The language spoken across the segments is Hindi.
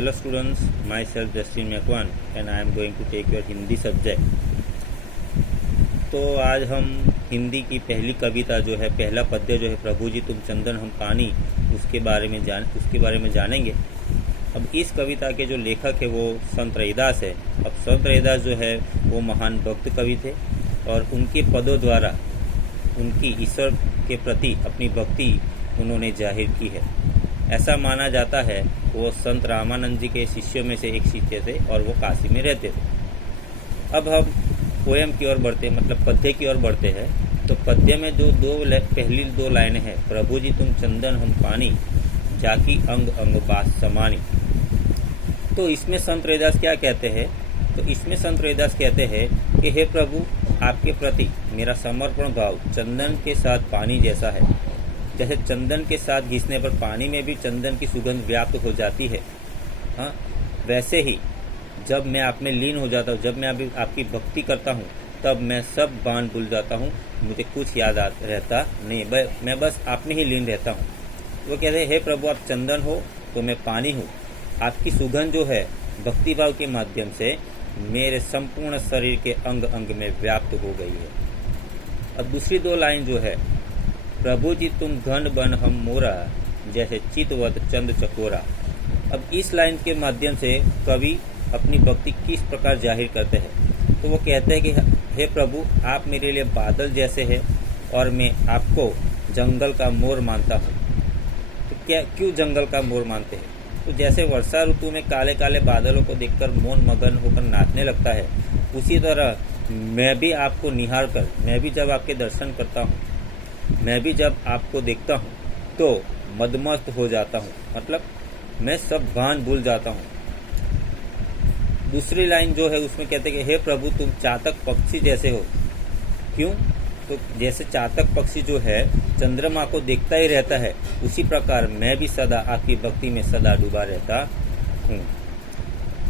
Hello students, myself Justin Mekwan and I am going to take your Hindi subject. तो आज हम हिंदी की पहली कविता जो है, पहला पद्य जो है, प्रभु जी तुम चंदन हम पानी, उसके बारे में जानेंगे। अब इस कविता के जो लेखक है वो संत रैदास है। अब संत रैदास जो है वो महान भक्त कवि थे और उनके पदों द्वारा उनकी ईश्वर के प्रति अपनी भक्ति उन्होंने जाहिर की है। ऐसा माना जाता है वो संत रामानंद जी के शिष्यों में से एक शिष्य थे और वो काशी में रहते थे। अब हम पोएम की ओर बढ़ते, मतलब पद्य की ओर बढ़ते हैं। तो पद्य में जो पहली दो लाइनें हैं, प्रभु जी तुम चंदन हम पानी, जाकी अंग अंग बास समानी। तो इसमें संत रैदास क्या कहते हैं? तो इसमें संत रैदास कहते हैं कि हे प्रभु, आपके प्रति मेरा समर्पण भाव चंदन के साथ पानी जैसा है। जैसे चंदन के साथ घिसने पर पानी में भी चंदन की सुगंध व्याप्त हो जाती है, हाँ, वैसे ही जब मैं आप में लीन हो जाता हूँ, जब मैं अभी आपकी भक्ति करता हूँ, तब मैं सब बाण भूल जाता हूँ, मुझे कुछ याद रहता नहीं, मैं बस आप में ही लीन रहता हूँ। वो कहते हैं हे प्रभु, आप चंदन हो तो मैं पानी हूँ। आपकी सुगंध जो है भक्ति भाव के माध्यम से मेरे संपूर्ण शरीर के अंग अंग में व्याप्त हो गई है। अब दूसरी दो लाइन जो है, प्रभु जी तुम घन बन हम मोरा, जैसे चितवत चंद चकोरा। अब इस लाइन के माध्यम से कवि अपनी भक्ति किस प्रकार जाहिर करते हैं? तो वो कहते हैं कि हे प्रभु, आप मेरे लिए बादल जैसे हैं और मैं आपको जंगल का मोर मानता हूँ। तो क्यों जंगल का मोर मानते हैं? तो जैसे वर्षा ऋतु में काले काले बादलों को देखकर मौन मगन होकर नाचने लगता है, उसी तरह मैं भी आपको निहार कर, मैं भी जब आपके दर्शन करता हूँ, मैं भी जब आपको देखता हूँ तो मदमस्त हो जाता हूँ, मतलब मैं सब भान भूल जाता हूँ। दूसरी लाइन जो है उसमें कहते हैं कि हे प्रभु तुम चातक पक्षी जैसे हो। क्यों? तो जैसे चातक पक्षी जो है चंद्रमा को देखता ही रहता है, उसी प्रकार मैं भी सदा आपकी भक्ति में सदा डूबा रहता हूँ।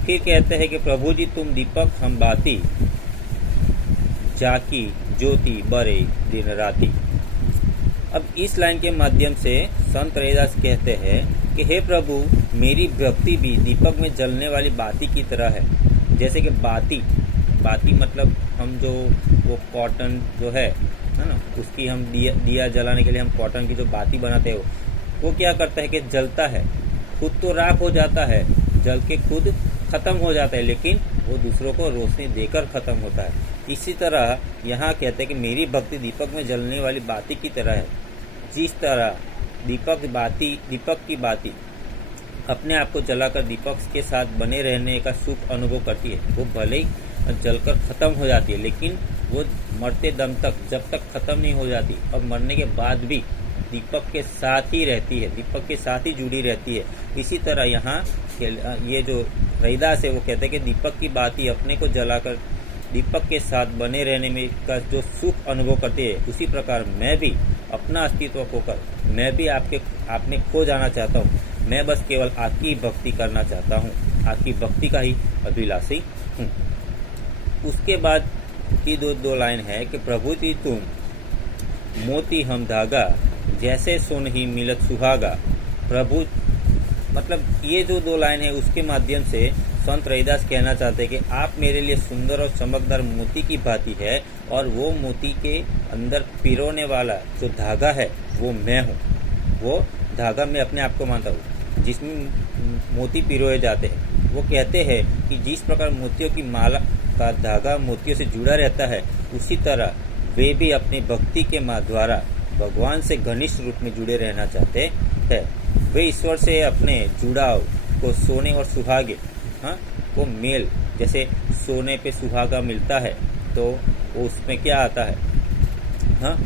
फिर कहते हैं कि प्रभु जी तुम दीपक हम बाती, जाकी ज्योति बरे दिन राती। अब इस लाइन के माध्यम से संत रैदास कहते हैं कि हे प्रभु, मेरी भक्ति भी दीपक में जलने वाली बाती की तरह है। जैसे कि बाती मतलब हम जो वो कॉटन जो है ना, उसकी हम दिया जलाने के लिए हम कॉटन की जो बाती बनाते हो, वो क्या करता है कि जलता है, खुद तो राख हो जाता है, जल के खुद खत्म हो जाता है, लेकिन वो दूसरों को रोशनी देकर खत्म होता है। इसी तरह यहाँ कहते हैं कि मेरी भक्ति दीपक में जलने वाली बाती की तरह है। जिस तरह दीपक की बाती अपने आप को जलाकर दीपक के साथ बने रहने का सुख अनुभव करती है, वो भले ही जलकर खत्म हो जाती है, लेकिन वो मरते दम तक, जब तक खत्म नहीं हो जाती और मरने के बाद भी दीपक के साथ ही रहती है, दीपक के साथ ही जुड़ी रहती है। इसी तरह यहाँ ये जो रैदास है वो कहते हैं कि दीपक की बाती अपने को जलाकर दीपक के साथ बने रहने में का जो सुख अनुभव करती है, उसी प्रकार मैं भी अपना अस्तित्व खोकर मैं भी आप में खो जाना चाहता हूँ। मैं बस केवल आपकी भक्ति करना चाहता हूँ, आपकी भक्ति का ही अभिलाषी हूँ। उसके बाद की दो लाइन है कि प्रभु जी तुम मोती हम धागा, जैसे सोन ही मिलत सुहागा। प्रभु मतलब ये जो दो लाइन है उसके माध्यम से संत रैदास कहना चाहते हैं कि आप मेरे लिए सुंदर और चमकदार मोती की भांति है, और वो मोती के अंदर पिरोने वाला जो धागा है वो मैं हूँ। वो धागा मैं अपने आप को मानता हूँ जिसमें मोती पिरोए जाते हैं। वो कहते हैं कि जिस प्रकार मोतियों की माला का धागा मोतियों से जुड़ा रहता है, उसी तरह वे भी अपनी भक्ति के द्वारा भगवान से घनिष्ठ रूप में जुड़े रहना चाहते हैं। वे ईश्वर से अपने जुड़ाव को सोने और सुहागे, हाँ, वो मेल, जैसे सोने पे सुहागा मिलता है तो वो उसमें क्या आता है, हाँ,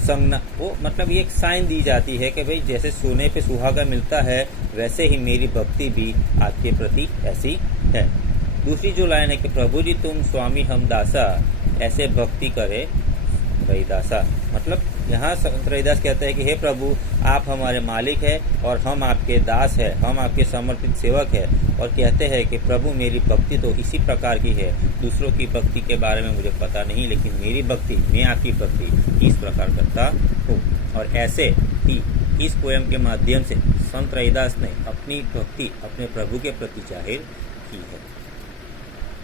संज्ञा, वो मतलब ये एक साइन दी जाती है कि भाई जैसे सोने पे सुहागा मिलता है, वैसे ही मेरी भक्ति भी आपके प्रति ऐसी है। दूसरी जो लाइन है कि प्रभु जी तुम स्वामी हम दासा, ऐसे भक्ति करे रैदासा। मतलब यहाँ संत रैदास कहते हैं कि हे प्रभु, आप हमारे मालिक हैं और हम आपके दास हैं, हम आपके समर्पित सेवक हैं। और कहते हैं कि प्रभु मेरी भक्ति तो इसी प्रकार की है, दूसरों की भक्ति के बारे में मुझे पता नहीं, लेकिन मेरी भक्ति, मैं आपकी भक्ति इस प्रकार करता हूँ। और ऐसे ही इस पोएम के माध्यम से संत रैदास ने अपनी भक्ति अपने प्रभु के प्रति जाहिर की है।